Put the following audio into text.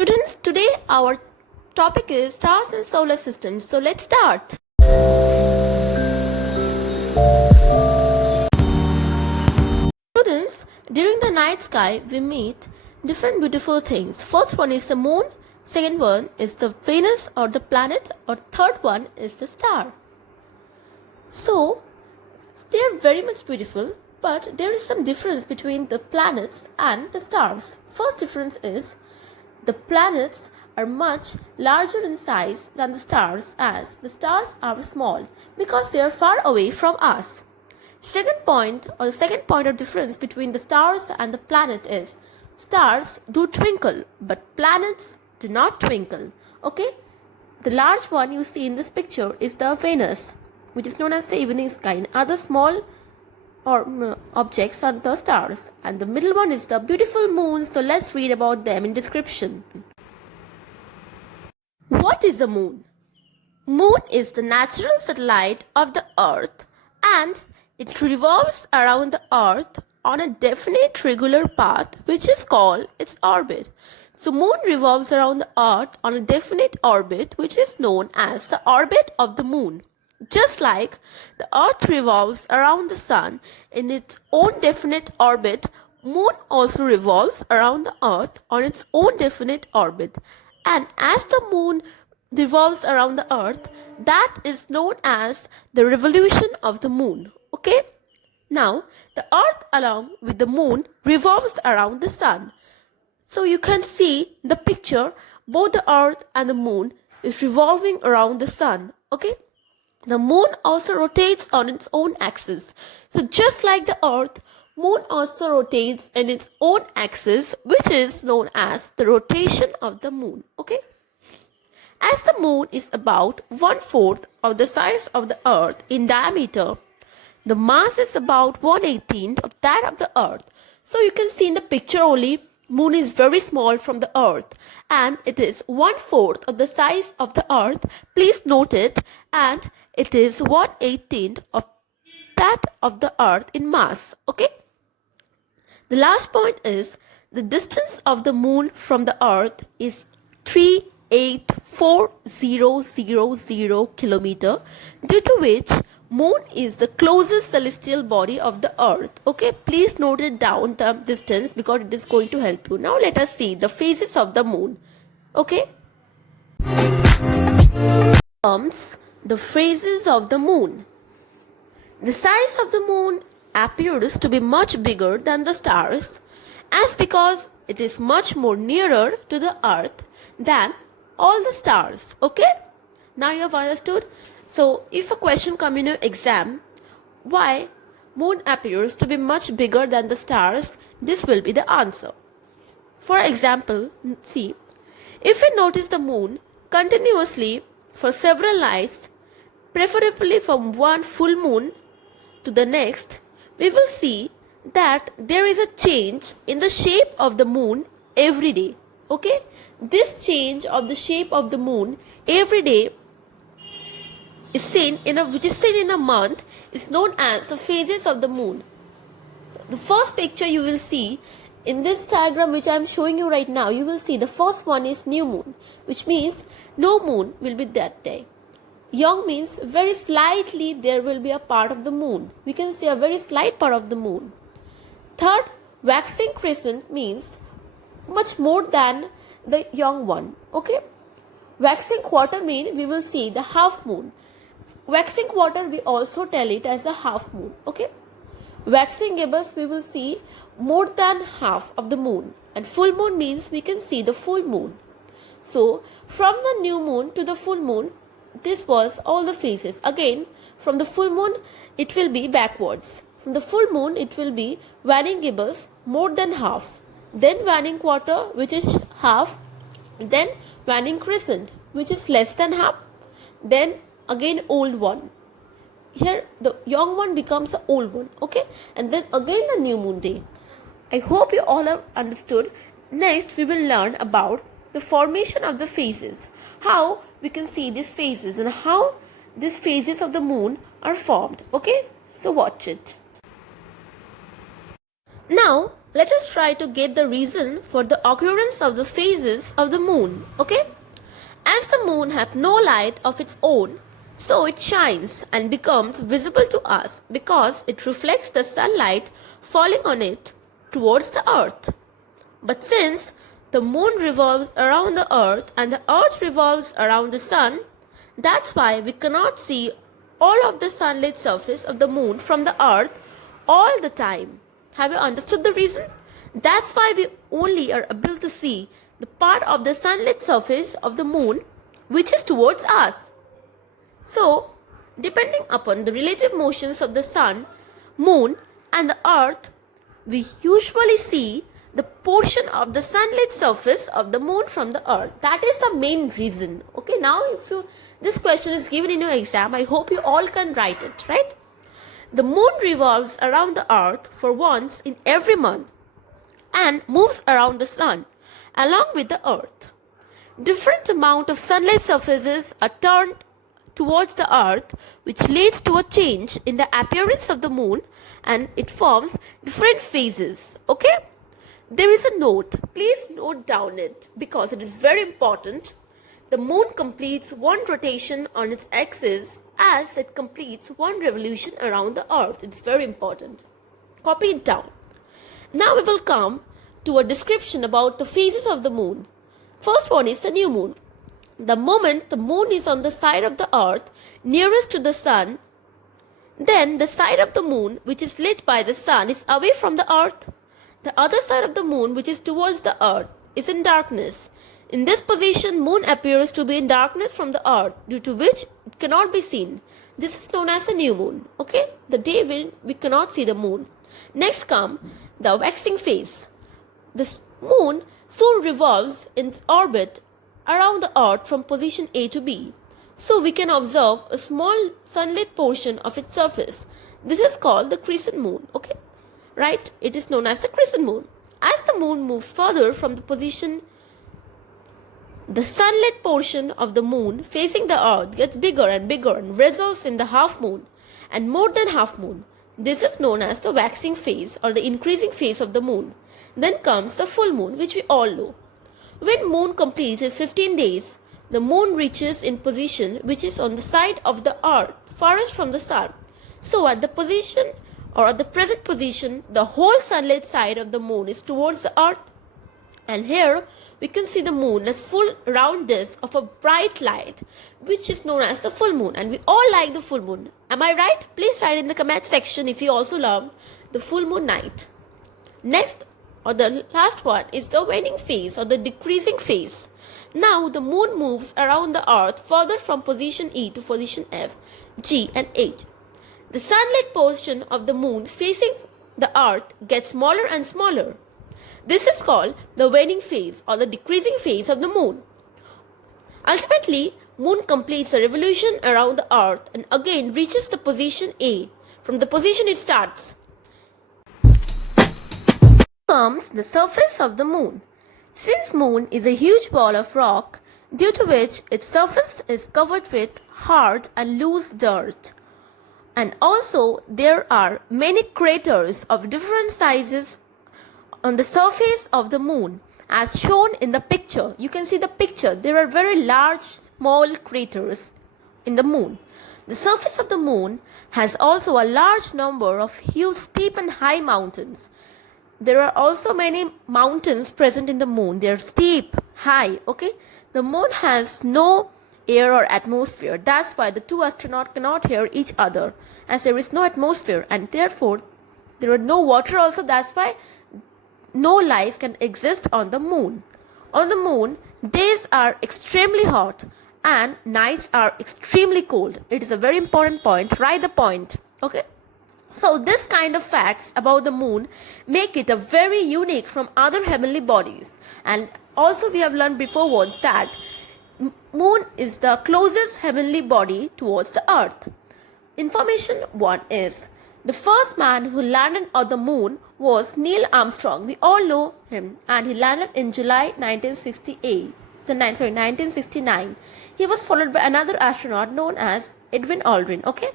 Students, today our topic is stars and solar systems. So let's start. Students, during the night sky we meet different beautiful things. First one is the moon, second one is the Venus or the planet, or third one is the star. So they are very much beautiful, but there is some difference between the planets and the stars. First difference is the planets are much larger in size than the stars, as the stars are small because they are far away from us. Second point of difference between the stars and the planet is stars do twinkle but planets do not twinkle. Okay? The large one you see in this picture is the Venus, which is known as the evening sky, and other small objects are the stars, and the middle one is the beautiful moon. So let's read about them in description. What is the moon? Moon is the natural satellite of the earth, and it revolves around the earth on a definite regular path, which is called its orbit. So moon revolves around the earth on a definite orbit, which is known as the orbit of the moon. Just like the earth revolves around the sun in its own definite orbit, moon also revolves around the earth on its own definite orbit. And as the moon revolves around the earth, that is known as the revolution of the moon. Okay? Now, the earth along with the moon revolves around the sun. So you can see the picture, both the earth and the moon is revolving around the sun. Okay? The moon also rotates on its own axis. So just like the earth, moon also rotates in its own axis, which is known as the rotation of the moon. Okay? As the moon is about 1/4 of the size of the earth in diameter, the mass is about 1/18 of that of the earth. So you can see in the picture only, moon is very small from the earth, and it is 1/4 of the size of the earth. Please note it, and it is 1/18 of that of the earth in mass. Okay? The last point is the distance of the moon from the earth is 384,000 kilometer, due to which moon is the closest celestial body of the earth. Okay, please note it down, the distance, because it is going to help you. Now let us see the phases of the moon. Okay, the phases of the moon. The size of the moon appears to be much bigger than the stars, as because it is much more nearer to the earth than all the stars. Okay, now you have understood. So if a question comes in your exam, why moon appears to be much bigger than the stars, this will be the answer. For example, see, if we notice the moon continuously for several nights, preferably from one full moon to the next, we will see that there is a change in the shape of the moon every day. Okay, this change of the shape of the moon every day is seen in a month is known as the phases of the moon. The first picture you will see in this diagram which I am showing you right now, you will see the first one is new moon, which means no moon will be that day. Young means very slightly there will be a part of the moon. We can see a very slight part of the moon. Third, waxing crescent means much more than the young one. Okay, waxing quarter mean we will see the half moon. Waxing quarter we also tell it as a half moon. Okay, waxing gibbous we will see more than half of the moon, and full moon means we can see the full moon. So from the new moon to the full moon, this was all the phases. Again, from the full moon it will be backwards. From the full moon it will be waning gibbous, more than half, then waning quarter, which is half, then waning crescent, which is less than half, then again old one. Here the young one becomes the old one. Okay, and then again the new moon day. I hope you all have understood. Next we will learn about the formation of the phases, how we can see these phases and how these phases of the moon are formed. Okay, so watch it. Now Let us try to get the reason for the occurrence of the phases of the moon, okay? As the moon has no light of its own, so it shines and becomes visible to us because it reflects the sunlight falling on it towards the earth. But since the moon revolves around the earth and the earth revolves around the sun, that's why we cannot see all of the sunlit surface of the moon from the earth all the time. Have you understood the reason? That's why we only are able to see the part of the sunlit surface of the moon which is towards us. So, depending upon the relative motions of the sun, moon and the earth, we usually see the portion of the sunlit surface of the moon from the earth. That is the main reason. Okay, now if this question is given in your exam, I hope you all can write it, right? The moon revolves around the earth for once in every month and moves around the sun along with the earth. Different amount of sunlit surfaces are turned towards the earth, which leads to a change in the appearance of the moon, and it forms different phases. Okay? There is a note. Please note down it because it is very important. The moon completes one rotation on its axis as it completes one revolution around the earth. It's very important. Copy it down. Now we will come to a description about the phases of the moon. First one is the new moon. The moment the moon is on the side of the earth nearest to the sun, then the side of the moon which is lit by the sun is away from the earth. The other side of the moon which is towards the earth is in darkness. In this position, moon appears to be in darkness from the earth, due to which it cannot be seen. This is known as the new moon. Okay? The day when we cannot see the moon. Next come the waxing phase. The moon soon revolves in orbit around the earth from position A to B. So we can observe a small sunlit portion of its surface. This is called the crescent moon. Okay? Right? It is known as the crescent moon. As the moon moves further from the position, the sunlit portion of the moon facing the earth gets bigger and bigger and results in the half moon and more than half moon. This is known as the waxing phase or the increasing phase of the moon. Then comes the full moon, which we all know. When moon completes its 15 days, the moon reaches in position which is on the side of the earth farthest from the sun. So at the position or at the present position, the whole sunlit side of the moon is towards the earth. And here we can see the moon as full round disk of a bright light, which is known as the full moon. And we all like the full moon. Am I right? Please write in the comment section if you also love the full moon night. Next, or the last one, is the waning phase or the decreasing phase. Now the moon moves around the earth further from position E to position F, G and H. The sunlit portion of the moon facing the earth gets smaller and smaller. This is called the waning phase or the decreasing phase of the moon. Ultimately, moon completes a revolution around the earth and again reaches the position A. From the position it starts comes the surface of the moon. Since moon is a huge ball of rock, due to which its surface is covered with hard and loose dirt. And also there are many craters of different sizes on the surface of the moon, as shown in the picture. You can see the picture. There are very large, small craters in the moon. The surface of the moon has also a large number of huge, steep and high mountains. There are also many mountains present in the moon. They are steep, high, okay? The moon has no air or atmosphere. That's why the two astronauts cannot hear each other, as there is no atmosphere, and therefore there are no water also. That's why no life can exist on the moon. On the moon, days are extremely hot and nights are extremely cold. It is a very important point. Write the point. Okay? So this kind of facts about the moon make it a very unique from other heavenly bodies. And also we have learned before once that moon is the closest heavenly body towards the earth. Information 1 is the first man who landed on the moon was Neil Armstrong. We all know him, and he landed in July 1969. He was followed by another astronaut known as Edwin Aldrin. Okay?